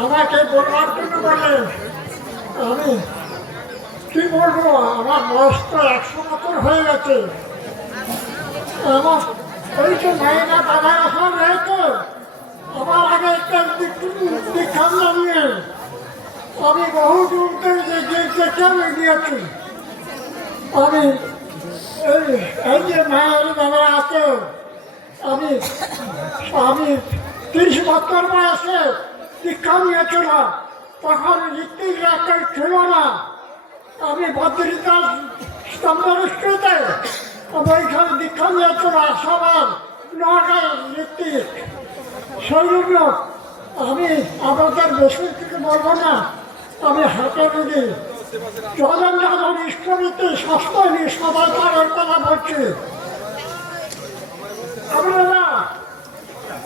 আমাকে বলবার জন্য বলে আমি কি বলবো, আমার বয়স তো 100 বছর হয়ে গেছে। আমার ওই যে মায়েরা বাবা আসন রয়েছে, আমার আগে একটা দীক্ষা নিয়ে আমি বহু দূর দেখে গিয়েছি। আমি এই যে মায়ের বাবা আছে, আমি আমি 30 বছর বয়সে দীক্ষা নিয়েছিলাম, তখন ঋত্বিকরা কেউ ছিল না। আমি বদ্রীদাস স্তম্ভের ওইখানে দীক্ষা নিয়েছিল সবার 9টা ঋত্বিক। সেই জন্য আমি আপনাদের বেশি কিছু বলবো না। আমি হাতে যদি যখন যখন ইষ্টনীতি সস্তনী সবাই তার কথা বলছি, আপনারা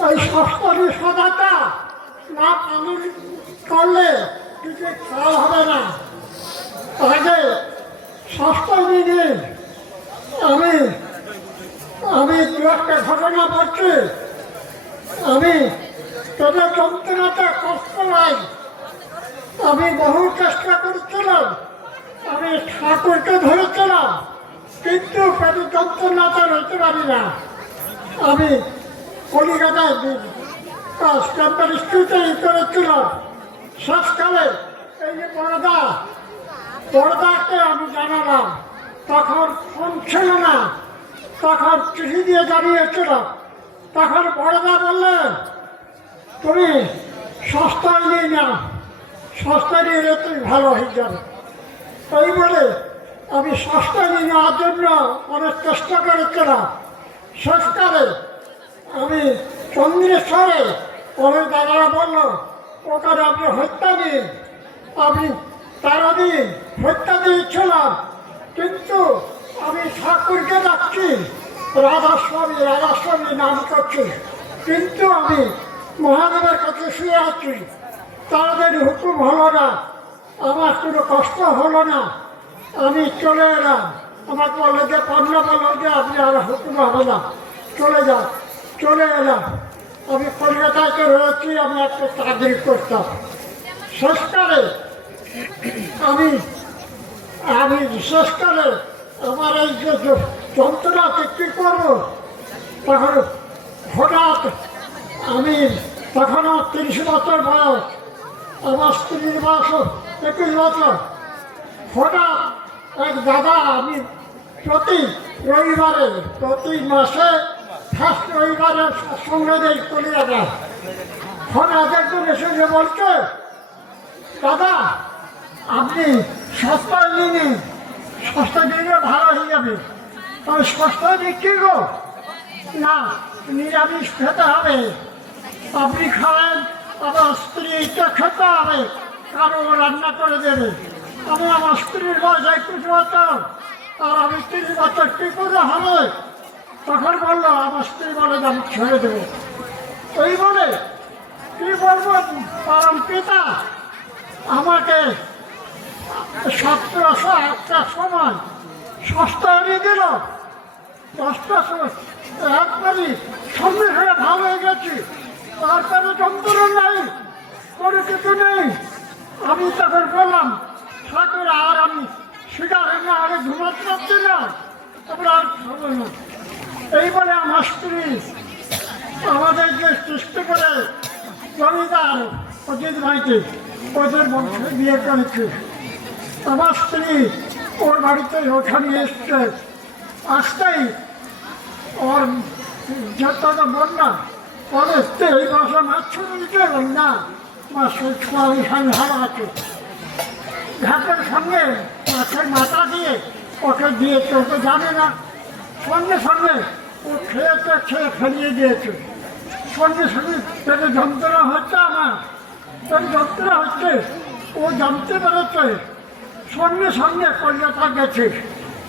ওই সস্তনী সদাটা না পালন করলে কিছু খেয়াল হবে না। আগে সস্তনী নেই। আমি দু একটা ঘটনা বলছি। আমি পেটের যন্ত্রণাতে কষ্ট পাই। আমি বহু চেষ্টা করেছিলাম, আমি ঠাকুরকে ধরেছিলাম, কিন্তু পেটের যন্ত্রণাতে রইতে পারি না। আমি কলিকাতায় ক্যাম্পার স্কুলতে করেছিলাম। শেষকালে এই যে বড়দাকে আমি জানালাম, তখন ফোন ছিল না, তখন চিঠি দিয়ে জানিয়েছিল। তখন বড়দা বললেন, তুমি সস্তায় নিয়ে নাও, সস্তায় নিয়ে এলে তুমি ভালো হয়ে যাবে। এই বলে আমি সস্তায় নিয়ে নেওয়ার জন্য অনেক চেষ্টা করেছিলাম। শেষকালে আমি চন্দ্রেশ্বরে পরে দাদারা বলল, ওখানে আপনি হত্যা দিন। আমি 13 দিন হত্যা দিয়েছিলাম, কিন্তু আমি ঠাকুরকে ডাকছি, রাধাস্বামী নাম করছি, কিন্তু আমি মহাদেবের কাছে শুয়ে আছি। তাদের হুকুম হলো না, আমার কোনো কষ্ট হলো না। আমি চলে এলাম। আমার বললো যে কন্যা বললো যে আপনি আর হুকুম হবে না, চলে যান। চলে এলাম। আমি কলকাতাতে রয়েছি, আমি একটা চাকরি করতাম। শেষকালে আমি শেষকালে আমার এই যে যন্ত্রণাকে কী করবো, তখন হঠাৎ আমি তখনও 30 বছর বয়স, আমার স্ত্রীর বয়স 21 বছর। হঠাৎ এক দাদা, আমি প্রতি মাসে ফার্স্ট রবিবারে সঙ্গে দেয় কলিকাতা। হঠাৎ একজন এসে যে বলছে, দাদা আপনি সস্তায় নিন, সস্তায় নিলে ভালো হয়ে যাবে। তবে সস্তায় বিক্রি গো না, নিরামিষ খেতে হবে। আপনি খাবেন, আমার স্ত্রীকে খেতে হবে, কারো রান্না করে দেবে। আমি আমার স্ত্রীর বয়স 21 বছর, আর আমি 30 বছর কী করে হবে? তখন বললো, আমার স্ত্রী বলে যে আমি ছেড়ে দেবো। এই বলে কী বলবো, পরম পিতা আমাকে 1701টার সময় সস্তা এনে দিল। 10টার সময় একবারই সঙ্গে সঙ্গে ভালো হয়ে গেছি। তারপরে যন্ত্রণা নাই, কোনো কিছু নেই। আমি তখন বললাম, ঠাকুর আর আমি শিকার হয়ে আরে ঘুমাতে পারছি না, তারপরে আর খাবো না। এই বলে আমার স্ত্রী আমাদের যে সৃষ্টি করে জমিদার অজিত ভাইকে ওদের বংশে বিয়ে করেছে। আমার স্ত্রী ওর বাড়িতে ওখানে এসছে। আসতেই ওর যতটা বন্যা পরে এই বাসা মাছ ছুটে দিতে না, মাছ ছোঁয়ালি সামনে হারা আছে। ঘাটের সঙ্গে মাছের মাথা দিয়ে ওকে দিয়ে কেউ তো জানে না। সঙ্গে সঙ্গে ও খেয়ে ফেলিয়ে দিয়েছে। সঙ্গে সঙ্গে পেটে যন্ত্রণা হচ্ছে, আমার পেটে যন্ত্রণা হচ্ছে, ও জানতে পেরেছে। সঙ্গে সঙ্গে কলকাতা গেছে,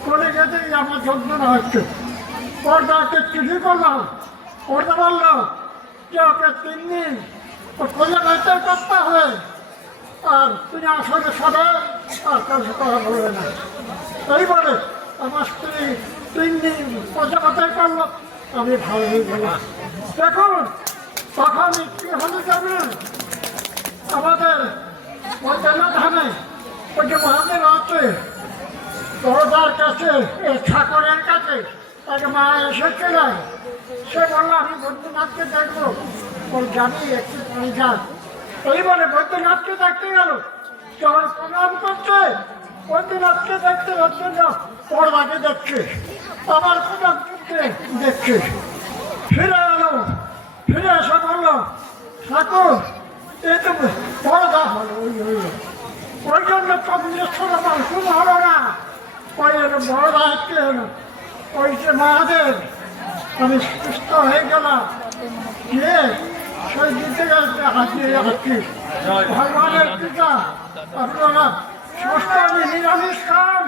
কলকাতায় আমার যন্ত্রণা হচ্ছে। ওরদাকে চিঠি করলাম, ওরদা বলল যে ওকে 3 দিন কলকাতাতে করতে হবে, আর তুমি আসলে সবে আর কাছে করা বলবে না। এই বলে আমার স্ত্রী 3 দিন কথাই করলো, আমি ভালো হয়ে গেলাম। দেখুন তখন কি হলে যাবেন, আমার যে মহাদেব আছে বড়দার কাছে ঠাকুরের কাছে তাকে মা এসেছিল, সে বললো আমি বৈদ্যনাথকে দেখবো, ওর জানি একটু যান। এই বলে বৈদ্যনাথকে দেখতে গেল, যখন প্রণাম করছে বৈদ্যনাথকে দেখতে জন্য বড়দাকে দেখছে, আবার প্রণাম করতে দেখছে, ফিরে এলো, ফিরে এসে বললো ঠাকুর এই তো বড়দা হলো, ওই জন্য কমিউনিস্টের আমার খুব হলো না, ওই বড়দা একটু হলো, ওই যে মহাদেব আমি সুস্থ হয়ে গেলাম, গিয়ে সেই দিতে গেছে হাতিয়ে যাচ্ছি। ভগবানের পিতা আপনারা সুস্থ নিরামিষ খান,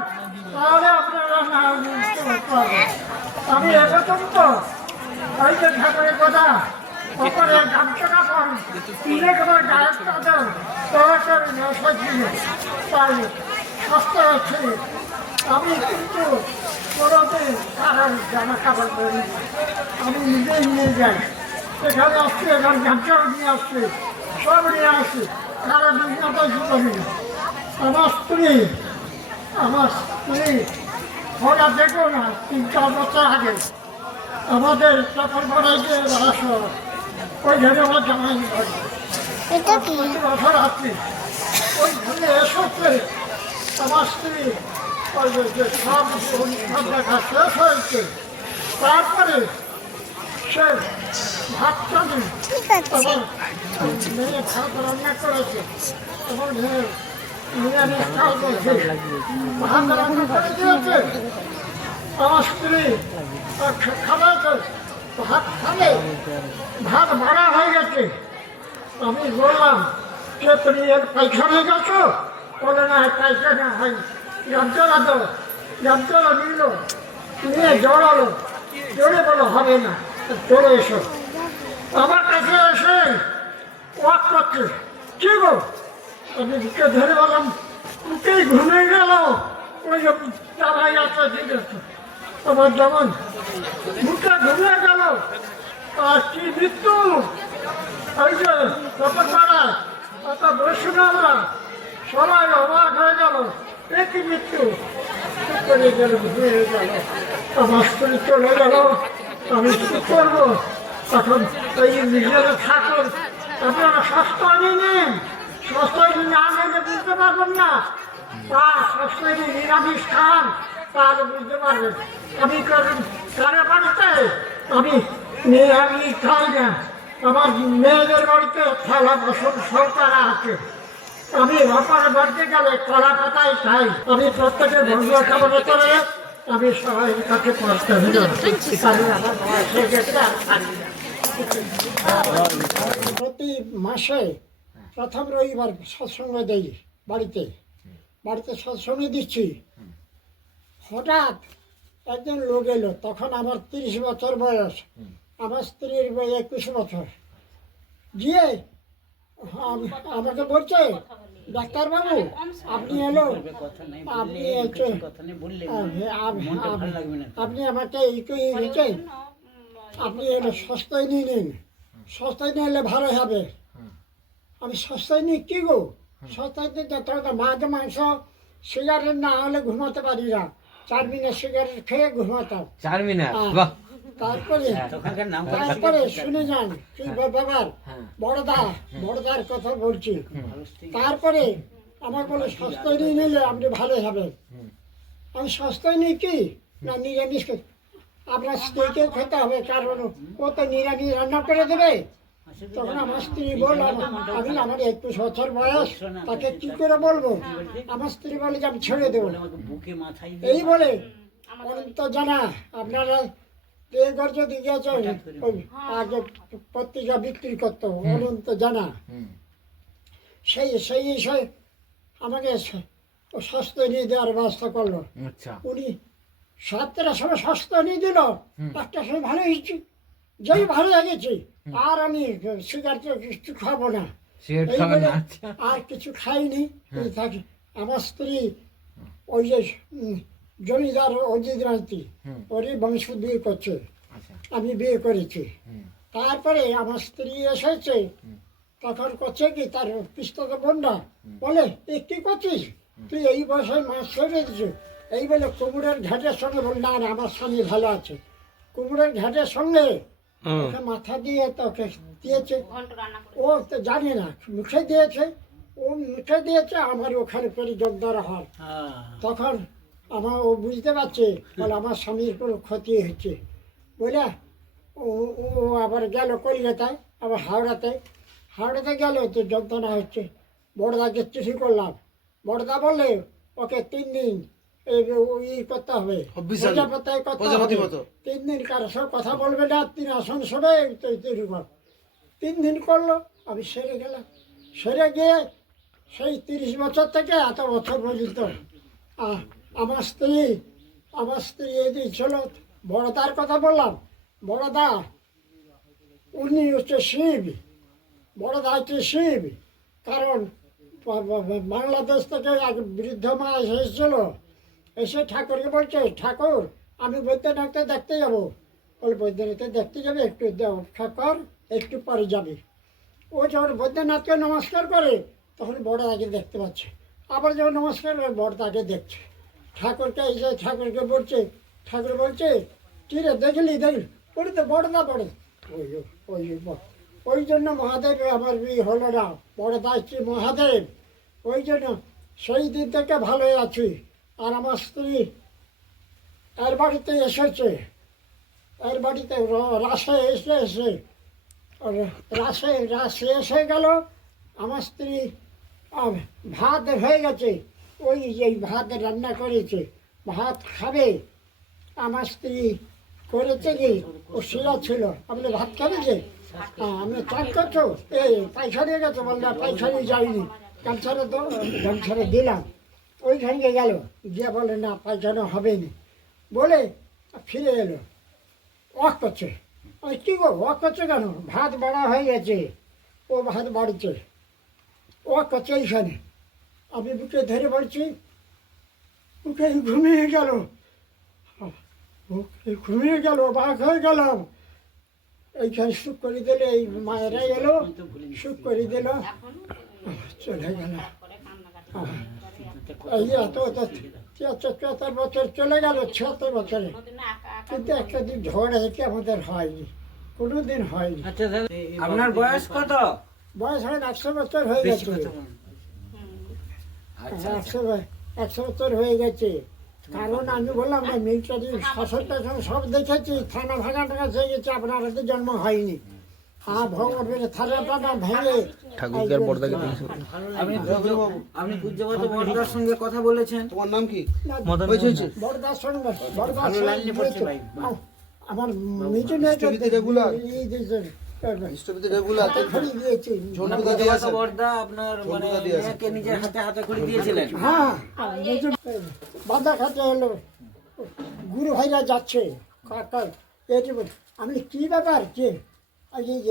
তাহলে আপনারা না বুঝতে পারবেন। আমি এরকম তো ওই যে ঠাকুরের কথা অপরে গামছা কাপড় কিনে তোমার গায়ের চাদর তাড়াতাড়ি নেশা ছিল, তাই সুস্থ হচ্ছে। আমি কিন্তু কোনোদিন কারোর জামা কাপড় করি, আমি নিজেই নিয়ে যাই, এখানে আসছি, এখানে গামছাও নিয়ে আসছি, সব নিয়ে আসছি, কারো দুর্গাটা করি। আমার স্ত্রী ওরা দেখো না 3-4 বছর আগে আমাদের চাকর বাড়াইতে আসো, ওই ঘরে আমার জামাই বছর আসছি, ওই ঘরে এসেছে আমার স্ত্রী, ওই যে সব অনুষ্ঠান দেখা শেষ হয়েছে, তারপরে সে ভাত চালি আমার মেয়ে ভাত রান্না করেছে, আমার মেয়ে নিরামিষ খাওয়া করছে, ভাত রান্না করে দিয়েছে, আমার স্ত্রী খাওয়াইছে, ভাত খাবে, ভাত ভাড়া হয়ে গেছে। আমি বললাম যে তুমি এর পায়খানা গেছো, বলে না পায়খানা হয়, যন্ত্রণা তো যন্ত্রণা নিল, নিয়ে জড়ালো, জোরে বলো হবে না, চলে এসো। আমার কাছে এসে ওয়াক করছে, কি গো, আমি বুকে ধরে বললাম বুকেই ঘুমিয়ে গেল, ওই যে জামাই আছে ঠিক আছে, আমার যেমন বুকে ঘুমিয়ে গেল, আর কি মৃত্যু, ওই যে পাড়া অত বৈষ্ণবরা সবাই অবাক হয়ে গেল, একই মৃত্যু করে গেল, ঘুমিয়ে গেল, আমার স্ত্রী চলে গেল, আমি কি করবো তখন? এই নিজেরা ঠাকুর আপনারা সস্তা নিন, সস্তায় না নিলে বুঝতে পারবেন না, বা সস্তায় নিরামিষ খান তাহলে বুঝতে পারবেন। আমি কারে বাড়িতে আমি নিরামিষ খাই না, আমার মেয়েদের বাড়িতে থালা বাসন সরকার আছে, আমি অপার বাড়িতে গেলে কলা পাতাই খাই, আমি প্রত্যেকের বন্ধুর খাবারের করে আমি সবাই কাছে পড়তে প্রতি মাসে প্রথম রবিবার সৎসঙ্গ দেই, বাড়িতে সৎসঙ্গ দিচ্ছি, হঠাৎ একজন লোক এলো, তখন আমার 30 বছর বয়স, আমার স্ত্রীর 21 বছর, গিয়ে আমাকে বলছে ডাক্তারবাবু আপনি এলো, আপনি আমাকে এই আপনি এলো সস্তায় নিয়ে নিন, সস্তায় নিয়ে এলে ভালো হবে। আমি সস্তায় নিয়ে কী গো, সস্তায় নিয়ে যেতে হবে, মাছ মাংস সিগারেট না হলে ঘুমাতে পারি না, 4 মিনিট সিগারেট খেয়ে ঘুমাতাম, 4 মিনিট। তারপরে শুনে যান কি ব্যাপার, বড়দার কথা বলছি। তারপরে আমার বলে সস্তায় নিয়ে নিলে আপনি ভালো হবে। আমি সস্তায় নিই কি না নিরামিষ, আপনার স্ত্রীকে খেতে হবে, কারণ ও তো নিরামিষ রান্না করে দেবে। তখন আমার স্ত্রী বলল, আমি আমার 21 বছর বয়স, তাকে কি করে বলবো? আমার স্ত্রী বলে যে আমি ছেড়ে দেবো। এই বলে অনন্ত জানা আপনারা যদি গেছেন আগে পত্রিকা বিক্রি করতো, অনন্ত জানা সেই বিষয়ে আমাকে স্বাস্থ্য নিয়ে দেওয়ার ব্যবস্থা করলো। উনি 7টার সময় স্বাস্থ্য নিয়ে দিল, 1টার সময় ভালো হয়েছি, যেই ভালো লেগেছে আর আমি সিগারেট কিছু খাবো না, আর কিছু খাইনি থাকি। আমার স্ত্রী ওই যে জমিদার অজিত রায়তি, ওরই বংশ বিয়ে করছে, আমি বিয়ে করেছি। তারপরে আমার স্ত্রী এসেছে, তখন করছে কি তার পিস্তত বোনরা বলে এ কী করছিস, তুই এই বয়সে মাছ ছেড়ে দিচ্ছ, এই বলে কুমড়ের ঘাটের সঙ্গে বল, না না আমার স্বামী ভালো আছে। কুমড়ের ঘাটের সঙ্গে ওকে মাথা দিয়ে তোকে দিয়েছে, ও তো জানে না, মুখে দিয়েছে, ও মুখে দিয়েছে, আমার ওখানে পরে জগদার হয়। তখন ও বুঝতে পারছে, বলে আমার স্বামীর কোনো ক্ষতি হচ্ছে বলে ও আবার গেল কলকাতায়, আবার হাওড়াতে গেল, তো যন্ত্রণা হচ্ছে। বড়দাকে চিঠি করলাম, বড়দা বললে ওকে 3 দিন করতে হবে, প্রজাপতায় করতে হবে, 3 দিন কারো সব কথা বলবে না, 3 আসন সবে তৈরি কর। 3 দিন করলো, আমি সেরে গেলাম। সেরে গিয়ে সেই 30 বছর থেকে এত বছর পর্যন্ত আমার স্ত্রী এই ছিল। বড়দার কথা বললাম, বড়দা উনি হচ্ছে শিব, বড়দা হচ্ছে শিব। কারণ বাংলাদেশ থেকে এক বৃদ্ধ মা এসেছিল, এসে ঠাকুরকে বলছে, ঠাকুর আমি বৈদ্যনাথকে দেখতে যাবো। বলে বৈদ্যনাথকে দেখতে যাবে, একটু অপেক্ষা কর, একটু পরে যাবে। ও যখন বৈদ্যনাথকে নমস্কার করে তখন বড়দাকে দেখতে পাচ্ছে, আবার যখন নমস্কার করে বড়দাকে দেখছে। ঠাকুরকে এসে ঠাকুরকে বলছে, ঠাকুর বলছে কী রে দেখলি ওই তো বড়দা পড়ে। ওই জন্য মহাদেব আমার হলো না, বড়দা হচ্ছে মহাদেব। ওই জন্য সেই দিন থেকে ভালোই আছি। আর আমার স্ত্রী এর বাড়িতে এসেছে, এর বাড়িতে রাসে এসে গেল। আমার স্ত্রী ভাত হয়ে গেছে, ওই যে ভাত রান্না করেছে, ভাত খাবে। আমার স্ত্রী করেছে কি, ও শিরা ছিল, আপনি ভাত খাবে যে আমি চান করছো, এই পায়খানে গেছো, বললাম পায়খানে যাইনি, গামছাড়া দিলাম। ওইখানে গেল, গিয়ে বলে না পায়খানা হবে না, বলে ফিরে এলো। ওয়াক করছে, ওই কী গো ওয়াক করছে কেন, ভাত বাড়া হয়ে গেছে, ও ভাত বাড়ছে, ওয়াক করছে এইখানে। আমি বুকে ধরে বলছি, বুকে ঘুমিয়ে গেল, বাঘ হয়ে গেলাম। এইখানে সুখ করে দিলে, এই মায়েরা এলো, সুখ করে দিল, চলে গেল। এই এত 73 বছর চলে গেল, 76 বছরে, কিন্তু একটা দিন ঝড় হেঁটে আমাদের হয়নি, কোনো দিন হয়নি। আপনার বয়স কত? বয়স হয় 100 বছর হয়ে গেছে, 100 বছর হয়ে গেছে। কারণ আমি বললাম না, মিলিটারি শাসন টাসন সব দেখেছি, থানা ভাঙা টাকা হয়ে গেছে, আপনার হাতে জন্ম হয়নি। আপনি পূজ্যবাদ বড়দার সঙ্গে কথা বলেছেন? তোমার নাম কি? বড়দার সঙ্গে আমার বড়দা আপনার মানে মেয়েকে নিজের হাতে হাতে খড়ি দিয়েছিলেন? হ্যাঁ, বাঁধা খাতে হলো, গুরু ভাইরা যাচ্ছে, আমি কি ব্যাপার কে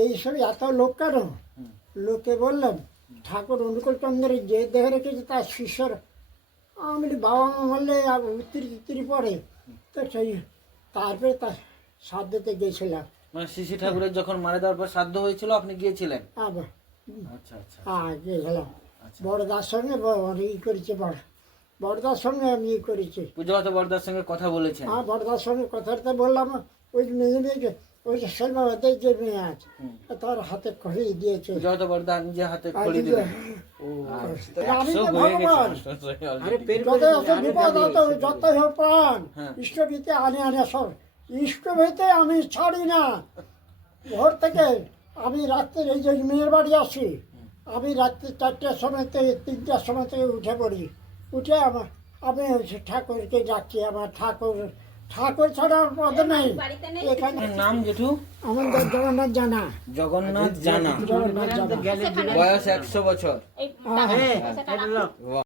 এইসব এত লোক কেন? লোকে বললাম ঠাকুর অনুকূল চন্দ্রের যে দেখে রেখেছে তার শিষ্যর। আমি বাবা মা বললে উত্তরি পড়ে, তো সেই তারপরে তার শ্রাদ্ধতে গিয়েছিলাম। মানে শিশি ঠাকুরের যখন মারা দেওয়ার পর শ্রাদ্ধ হয়েছিল, আপনি গিয়েছিলেন? আচ্ছা আচ্ছা, হ্যাঁ গিয়েছিলাম। বড়দার সঙ্গে করেছে, বড়দার সঙ্গে আমি করেছি। পূজ্যবাদ বড়দার সঙ্গে কথা বলেছেন? হ্যাঁ, বড়দার সঙ্গে কথাটা বললাম। ওই মেয়েকে, ওই যে সেলবাবাদের যে মেয়ে আছে, তার হাতে খড়ি দিয়েছে। পূজ্যবাদ বড়দা নিজে হাতে খড়ি দিলেন? আমি তো ভগবান, যতই হোক প্রাণ ইষ্টভীতে আনে সব ইষ্টভীতে আমি ছাড়ি না। ভোর থেকে আমি রাত্রে, এই যে মেয়ের বাড়ি আসি, আমি রাত্রি 4টার সময় থেকে 3টার সময় থেকে উঠে পড়ি। উঠে আমি ঠাকুরকে ডাকছি, আমার ঠাকুর ছাড়া পদ নেই এখানে। নাম জেঠু? আমার জগন্নাথ জানা। জগন্নাথ জানা, বয়স 100 বছর।